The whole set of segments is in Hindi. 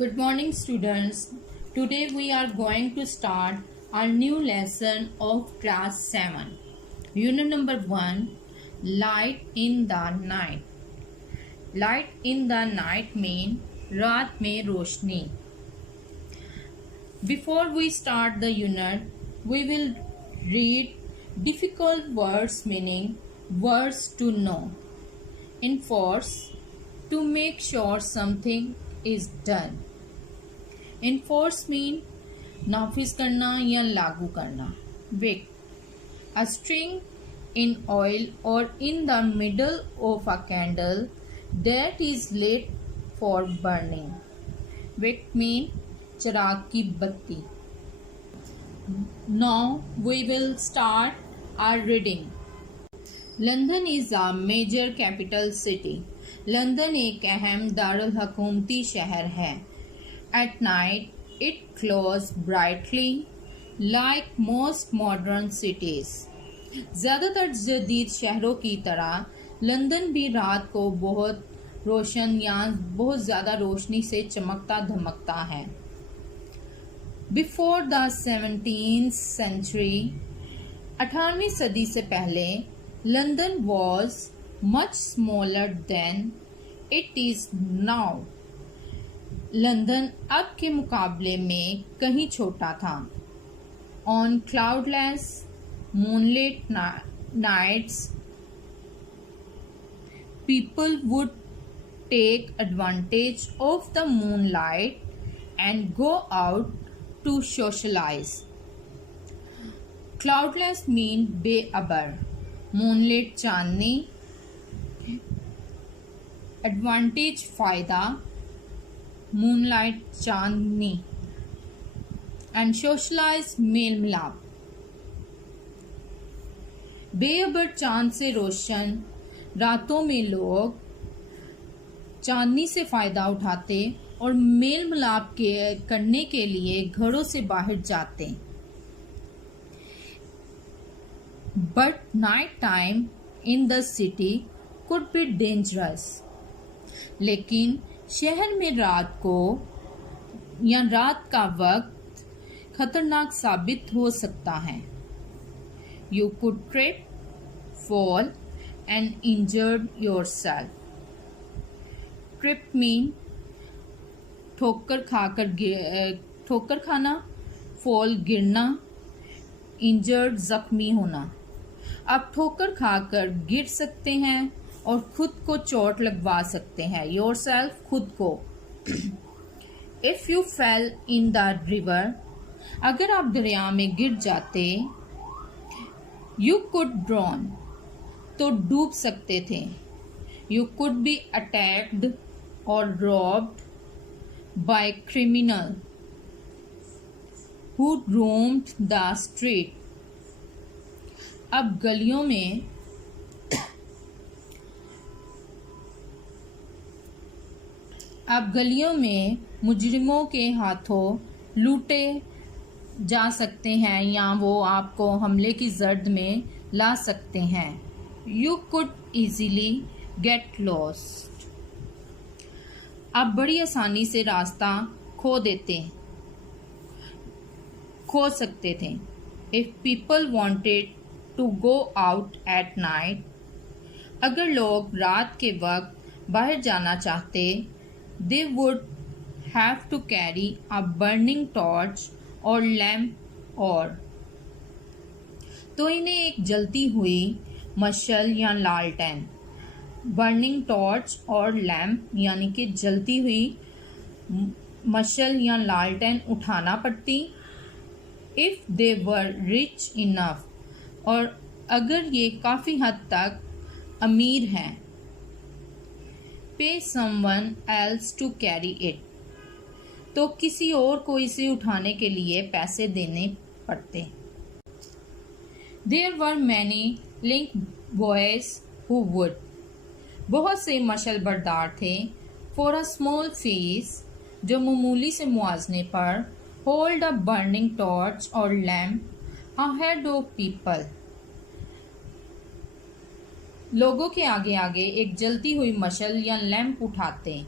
Good morning, students. Today we are going to start our new lesson of class 7. Unit number 1, Light in the Night. Light in the night mean रात में रोशनी. Before we start the unit, we will read difficult words meaning words to know. Enforce, to make sure something is done. Enforce mean नाफिज करना या लागू करना. Wick, a string in oil or in the middle of a candle that is lit for burning. Wick mean चिराग की बत्ती. Now we will start our reading. London is a major capital city. London एक अहम दारुल हुकूमती शहर है. At night, it glows brightly like most modern cities. ज़्यादातर जदीद शहरों की तरह लंदन भी रात को बहुत रोशन या बहुत ज़्यादा रोशनी से चमकता धमकता है. Before the 17th century, 18वीं सदी से पहले London was much smaller than it is now. London अब के मुकाबले में कहीं छोटा था. On cloudless, moonlit nights, people would take advantage of the moonlight and go out to socialize. Cloudless mean बेअबर. Moonlit चांदनी. Advantage फायदा. मूनलाइट चांदनी. एंड सोशलाइज मेल मिलाप. बेअबर चांद से रोशन रातों में लोग चांदनी से फायदा उठाते और मेल मिलाप करने के लिए घरों से बाहर जाते. But night time in the city could be dangerous. लेकिन शहर में रात को या रात का वक्त खतरनाक साबित हो सकता है. You could trip, fall and injured yourself. Trip mean ठोकर खाना, फॉल गिरना, इंजर्ड जख्मी होना. आप ठोकर खाकर गिर सकते हैं और खुद को चोट लगवा सकते हैं. योरसेल्फ खुद को. If you fail in the river, अगर आप दरिया में गिर जाते. यू कुड ड्रॉन, तो डूब सकते थे. यू कुड बी अटैक्ड और robbed by criminal who roamed the street. अब गलियों में मुजरिमों के हाथों लूटे जा सकते हैं या वो आपको हमले की जर्द में ला सकते हैं. You could easily get lost. आप बड़ी आसानी से रास्ता खो सकते थे. If people wanted to go out at night, अगर लोग रात के वक्त बाहर जाना चाहते, they would have to carry a burning torch or lamp और तो इन्हें एक जलती हुई मशाल या लालटेन. बर्निंग टॉर्च और लैम्प यानी कि जलती हुई मशाल या लालटेन उठाना पड़ती. If they were rich enough, और अगर ये काफ़ी हद तक अमीर हैं. Pay someone else to carry it, तो किसी और को इसे उठाने के लिए पैसे देने पड़ते. There were many link boys who would, बहुत से मशाल बरदार थे. For a small fees, जो मामूली से मुआवजे पर, hold a burning torch or lamp ahead of people, लोगों के आगे आगे एक जलती हुई मशाल या लैंप उठाते.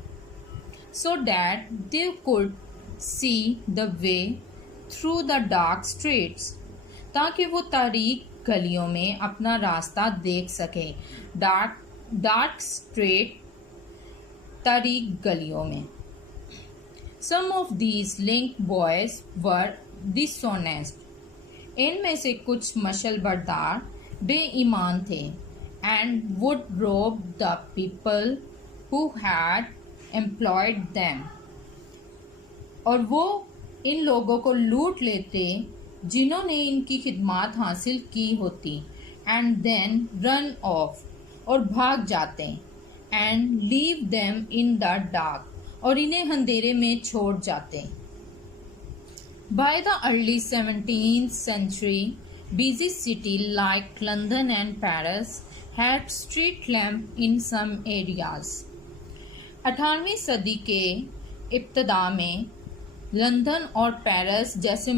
so that they could see the way through the dark streets, ताकि वो तारीक गलियों में अपना रास्ता देख सके। डार्क स्ट्रीट, तारीक गलियों में। Some of these link boys were dishonest. इनमें से कुछ मशल बरदार बेईमान थे and would rob the people who had employed them. और वो इन लोगों को लूट लेते जिन्होंने इनकी खिदमत हासिल की होती and then run off, और भाग जाते and leave them in the dark, और इन्हें अंधेरे में छोड़ जाते। By the early 17th century, busy cities like London and Paris had street lamp in some areas. 18वीं सदी के इब्तदा में लंदन और पेरिस जैसे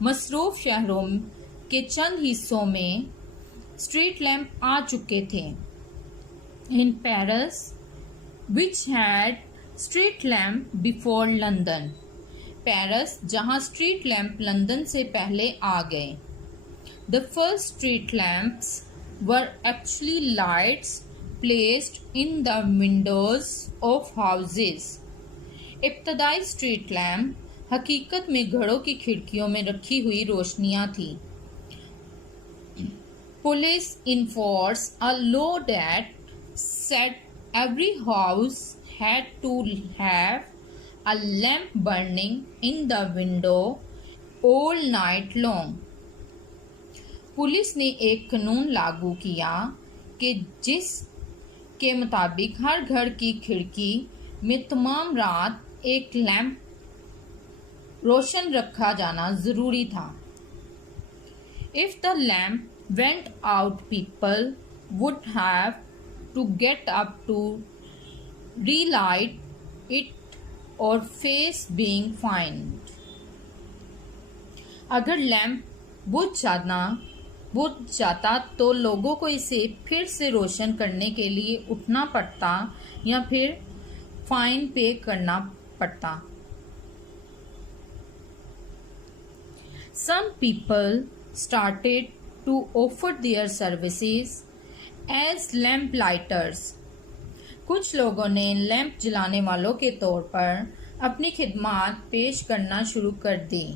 मसरूफ शहरों के चंद हिस्सों में स्ट्रीट लैंप आ चुके थे। In Paris which had street lamp before London, Paris जहां स्ट्रीट लैंप लंदन से पहले आ गए। The first street lamps were actually lights placed in the Windows of houses. इब्तदाई स्ट्रीट लैंप हकीकत में घरों की खिड़कियों में रखी हुई रोशनियां थी। Police enforce a law that said every house had to have a lamp burning in the window all night long. Police ने एक कानून लागू किया कि जिस के मुताबिक हर घर की खिड़की में तमाम रात एक लैंप रोशन रखा जाना जरूरी था। If the lamp went out, people would have to get up to relight it और फेस बीइंग फाइंड। अगर लैंप बुझ जाता तो लोगों को इसे फिर से रोशन करने के लिए उठना पड़ता या फिर फाइन पे करना पड़ता। Some people started to offer their services as lamp lighters. कुछ लोगों ने लैंप जलाने वालों के तौर पर अपनी खिदमत पेश करना शुरू कर दी।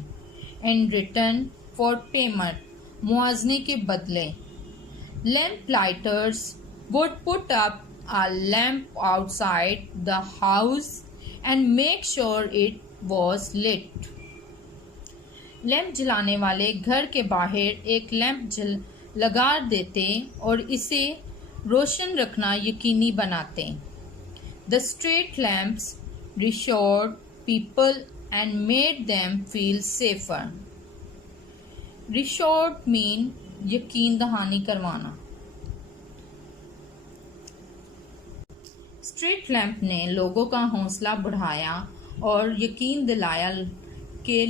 In return for payment, मुआवजे के बदले, lamp lighters would put up a lamp outside the house and make sure it was lit. Lamp जलाने वाले घर के बाहर एक लैंप लगा देते और इसे रोशन रखना यकीनी बनाते। The street lamps reassured people and made them feel safer. Reassured mean यकीन दहानी करवाना। स्ट्रीट लैंप ने लोगों का हौसला बढ़ाया और यकीन दिलाया कि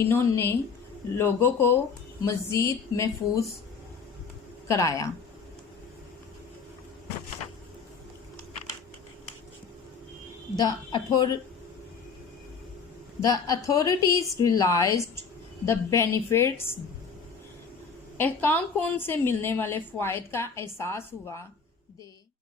इन्होंने लोगों को मज़ीद महफूज कराया। The authorities realized the benefits. अहकाम को उनसे मिलने वाले फ़वाइद का एहसास हुआ